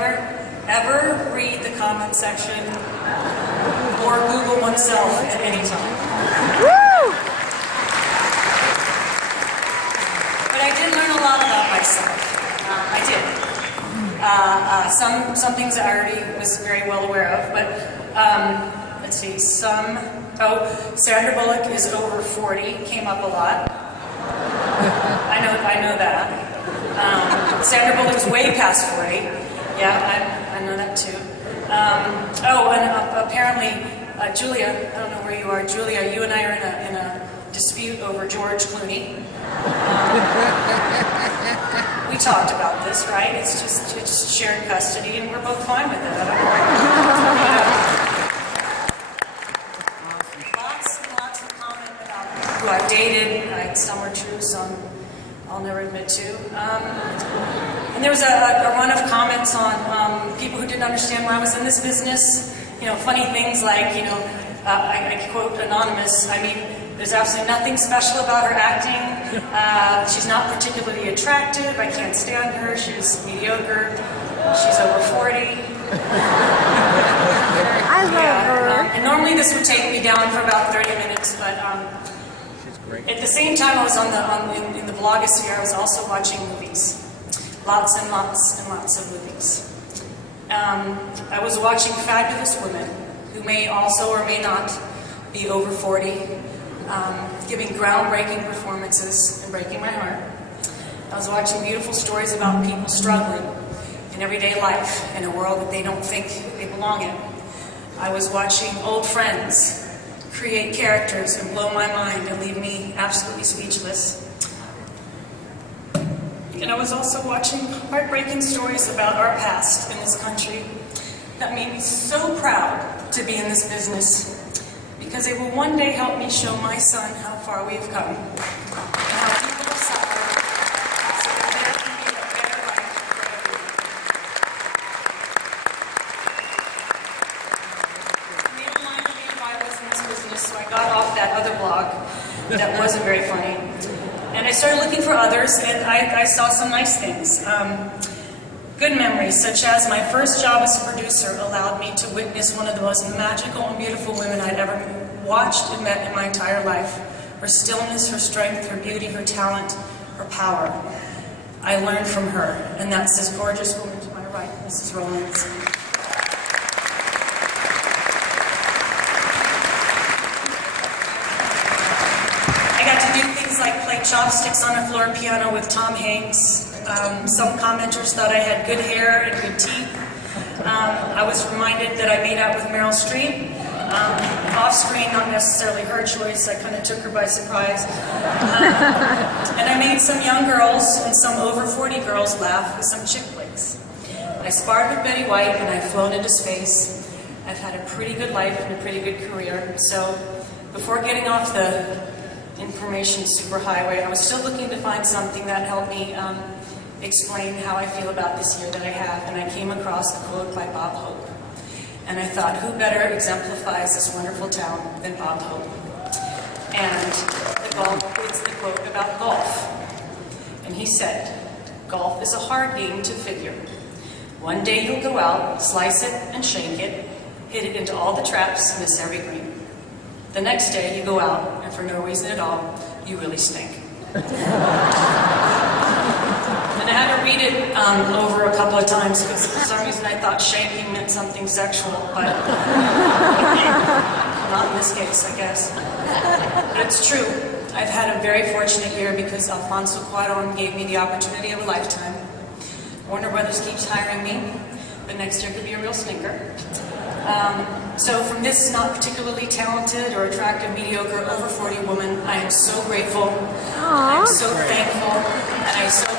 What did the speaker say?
ever read the comment section or Google oneself at any time. Woo! But I did learn a lot about myself. I did. Some things I already was very well aware of, but let's see, Sandra Bullock is over 40, came up a lot. I know that. Sandra Bullock is way past 40. Yeah, I know that too. And apparently, Julia, I don't know where you are, Julia, you and I are in a dispute over George Clooney. We talked about this, right? It's just shared custody, and we're both fine with it. I don't know. Lots and lots of comment about who I've dated. Some are true, some I'll never admit to. And there was a run of comments on people who didn't understand why I was in this business. You know, funny things like, I quote Anonymous, I mean, there's absolutely nothing special about her acting. She's not particularly attractive. I can't stand her. She's mediocre. She's over 40. I love her. And normally this would take me down for about 30 minutes, but at the same time I was in the blogosphere, I was also watching movies. Lots and lots and lots of movies. I was watching fabulous women who may also or may not be over 40, giving groundbreaking performances and breaking my heart. I was watching beautiful stories about people struggling in everyday life in a world that they don't think they belong in. I was watching old friends create characters and blow my mind and leave me absolutely speechless. And I was also watching heartbreaking stories about our past in this country that made me so proud to be in this business, because it will one day help me show my son how far we have come and how people have suffered so that there can be a better life for everyone. I made a line to be if I was in this business, so I got off that other blog that wasn't very funny. And I started looking for others, and I saw some nice things. Good memories, such as my first job as a producer allowed me to witness one of the most magical and beautiful women I'd ever watched and met in my entire life. Her stillness, her strength, her beauty, her talent, her power. I learned from her, and that's this gorgeous woman to my right, Mrs. Rollins. I got to do things like play chopsticks on a floor piano with Tom Hanks. Some commenters thought I had good hair and good teeth. I was reminded that I made out with Meryl Streep. Off screen, not necessarily her choice, I kind of took her by surprise. And I made some young girls and some over 40 girls laugh with some chick flicks. I sparred with Betty White and I've flown into space. I've had a pretty good life and a pretty good career. So before getting off the information superhighway, I was still looking to find something that helped me explain how I feel about this year that I have, and I came across a quote by Bob Hope. And I thought, who better exemplifies this wonderful town than Bob Hope? And it's the quote about golf. And he said, golf is a hard game to figure. One day you'll go out, slice it and shank it, hit it into all the traps, miss every green. The next day you go out, and for no reason at all, you really stink. And I had to read it over a couple of times because for some reason I thought shanking meant something sexual, but not in this case, I guess. But it's true. I've had a very fortunate year because Alfonso Cuarón gave me the opportunity of a lifetime. Warner Brothers keeps hiring me, but next year could be a real stinker. So from this not particularly talented or attractive, mediocre, over 40 woman, I am so grateful, I am so thankful, and I am so